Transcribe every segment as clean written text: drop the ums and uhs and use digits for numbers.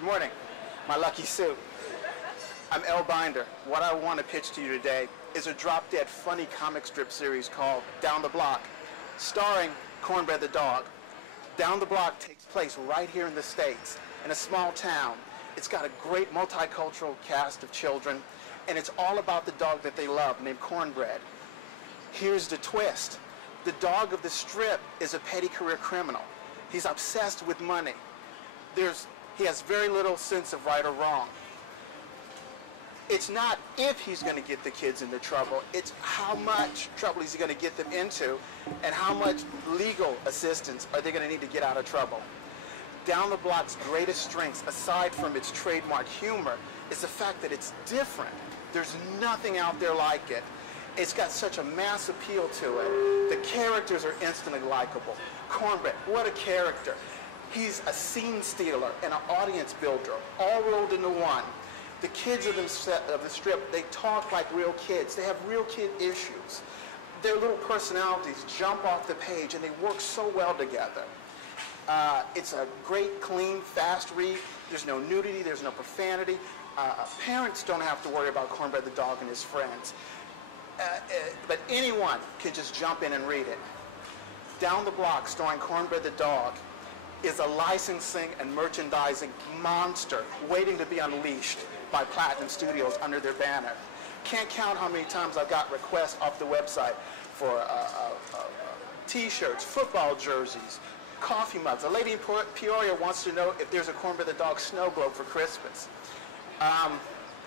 Good morning, my lucky suit. I'm Larue Binder. What I want to pitch to you today is a drop-dead funny comic strip series called Down the Block, starring Cornbread the dog. Down the Block takes place right here in the States, in a small town. It's got a great multicultural cast of children, and it's all about the dog that they love, named Cornbread. Here's the twist. The dog of the strip is a petty career criminal. He's obsessed with money. He has very little sense of right or wrong. It's not if he's going to get the kids into trouble, it's how much trouble he's going to get them into and how much legal assistance are they going to need to get out of trouble. Down the Block's greatest strengths, aside from its trademark humor, is the fact that it's different. There's nothing out there like it. It's got such a mass appeal to it. The characters are instantly likable. Cornbread, what a character. He's a scene stealer and an audience builder, all rolled into one. The kids of the strip, they talk like real kids. They have real kid issues. Their little personalities jump off the page and they work so well together. It's a great, clean, fast read. There's no nudity, there's no profanity. Parents don't have to worry about Cornbread the dog and his friends. But anyone can just jump in and read it. Down the Block, starring Cornbread the dog, is a licensing and merchandising monster waiting to be unleashed by Platinum Studios under their banner. Can't count how many times I've got requests off the website for t-shirts, football jerseys, coffee mugs. A lady in Peoria wants to know if there's a Cornbread the dog snow globe for Christmas. I'm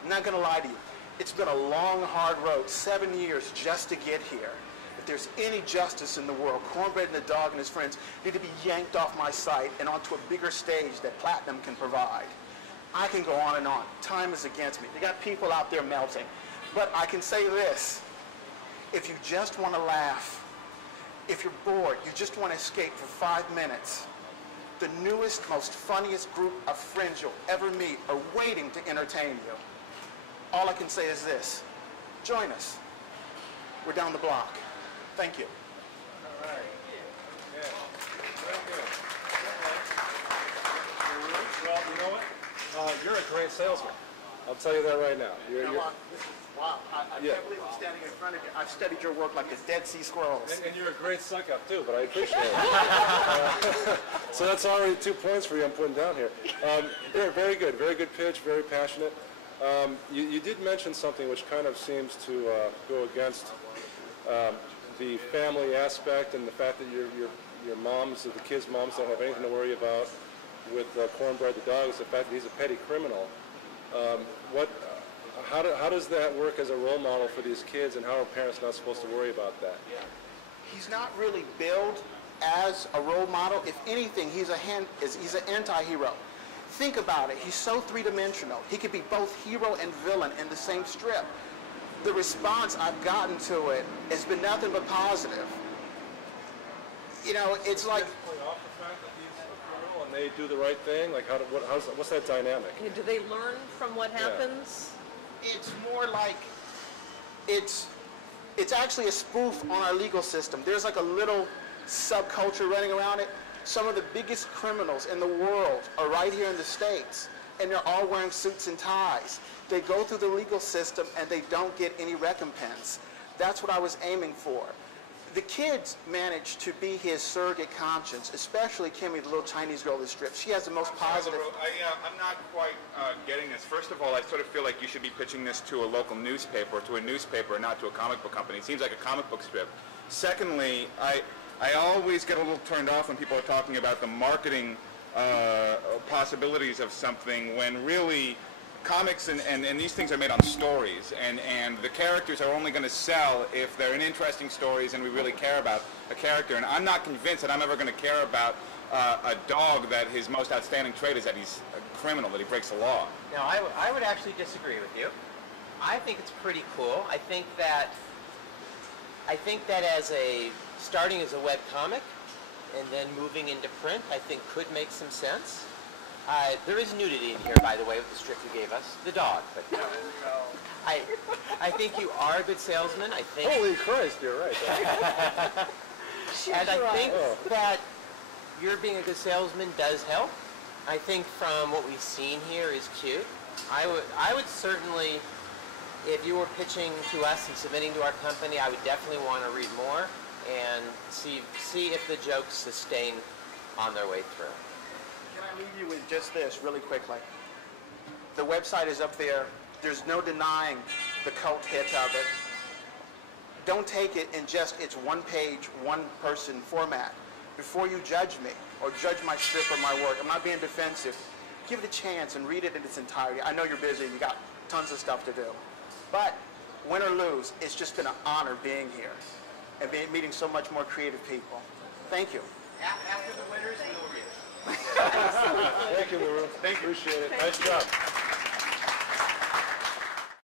not going to lie to you. It's been a long, hard road, 7 years just to get here. If there's any justice in the world, Cornbread and the dog and his friends need to be yanked off my site and onto a bigger stage that Platinum can provide. I can go on and on. Time is against me. They got people out there melting. But I can say this. If you just want to laugh, if you're bored, you just want to escape for 5 minutes, the newest, most funniest group of friends you'll ever meet are waiting to entertain you. All I can say is this. Join us. We're Down the Block. Thank you. All right. Yeah. Very good. Well, you know what? You're a great salesman. I'll tell you that right now. Wow. I can't believe I'm standing in front of you. I've studied your work like the Dead Sea Scrolls. And you're a great suck-up, too, but I appreciate it. So that's already 2 points for you I'm putting down here. Very good. Very good pitch. Very passionate. You did mention something which kind of seems to go against the family aspect and the fact that your moms, the kids' moms, don't have anything to worry about with Cornbread the dog is the fact that he's a petty criminal. How does that work as a role model for these kids, and how are parents not supposed to worry about that? He's not really billed as a role model. If anything, he's an anti-hero. Think about it. He's so three-dimensional. He could be both hero and villain in the same strip. The response I've gotten to it has been nothing but positive. You know, it's like... Play off the fact that he's a criminal and they do the right thing? Like, what's that dynamic? Do they learn from what happens? It's more like... It's actually a spoof on our legal system. There's like a little subculture running around it. Some of the biggest criminals in the world are right here in the States, and they're all wearing suits and ties. They go through the legal system and they don't get any recompense. That's what I was aiming for. The kids managed to be his surrogate conscience, especially Kimmy, the little Chinese girl that strips. She has the most positive... I'm not quite getting this. First of all, I sort of feel like you should be pitching this to a local newspaper, and not to a comic book company. It seems like a comic book strip. Secondly, I always get a little turned off when people are talking about the marketing possibilities of something when really comics and these things are made on stories, and the characters are only going to sell if they're in interesting stories and we really care about a character. And I'm not convinced that I'm ever going to care about a dog that his most outstanding trait is that he's a criminal, that he breaks the law. No, I would actually disagree with you. I think it's pretty cool. I think that starting as a web comic and then moving into print, I think could make some sense. There is nudity in here, by the way, with the strip you gave us, the dog. But I think you are a good salesman. I think. Holy Christ, you're right. And I think that your being a good salesman does help. I think from what we've seen here is cute. I would certainly, if you were pitching to us and submitting to our company, I would definitely want to read more and see if the jokes sustain on their way through. Can I leave you with just this really quickly? The website is up there. There's no denying the cult hit of it. Don't take it in just its one-page, one-person format. Before you judge me or judge my strip or my work, I'm not being defensive. Give it a chance and read it in its entirety. I know you're busy and you got tons of stuff to do. But win or lose, it's just been an honor being here and meeting so much more creative people. Thank you. After the winners, we'll review. Thank you, Larue. Thank you. Appreciate it. Nice job.